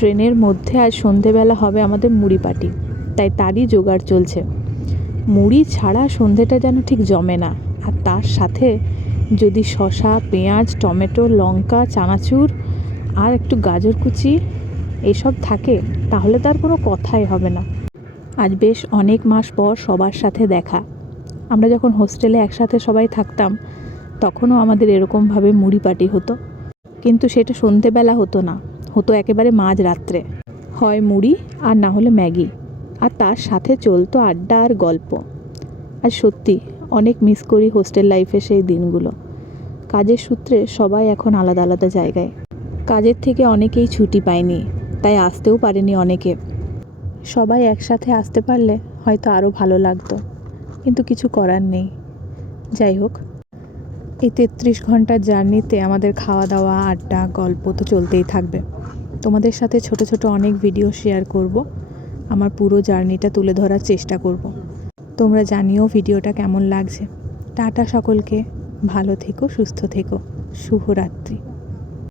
ট্রেনের মধ্যে আজ সন্ধেবেলা হবে আমাদের মুড়ি পার্টি, তাই তারই জোগাড় চলছে। মুড়ি ছাড়া সন্ধেটা যেন ঠিক জমে না, আর তার সাথে যদি শসা, পেঁয়াজ, টমেটো, লঙ্কা, চানাচুর আর একটু গাজর কুচি এসব থাকে তাহলে তার কোনো কথাই হবে না। আজ বেশ অনেক মাস পর সবার সাথে দেখা। আমরা যখন হোস্টেলে একসাথে সবাই থাকতাম তখনও আমাদের এরকমভাবে মুড়ি পার্টি হতো, কিন্তু সেটা সন্ধেবেলা হতো না, হতো একেবারে মাঝ রাত্রে। হয় মুড়ি আর না হলে ম্যাগি, আর তার সাথে চলতো আড্ডা আর গল্প। আর সত্যি অনেক মিস করি হোস্টেল লাইফে সেই দিনগুলো। কাজের সূত্রে সবাই এখন আলাদা আলাদা জায়গায়। কাজের থেকে অনেকেই ছুটি পায়নি, তাই আসতেও পারেনি অনেকে। সবাই একসাথে আসতে পারলে হয়তো আরও ভালো লাগতো, কিন্তু কিছু করার নেই। যাই হোক, এই 33 ঘন্টার জার্নিতে আমাদের খাওয়া দাওয়া, আড্ডা, গল্প তো চলতেই থাকবে। তোমাদের সাথে ছোট ছোট অনেক ভিডিও শেয়ার করব, আমার পুরো জার্নিটা তুলে ধরার চেষ্টা করব। তোমরা জানিও ভিডিওটা কেমন লাগছে। টাটা সকলকে, ভালো থেকো, সুস্থ থেকো, শুভরাত্রি।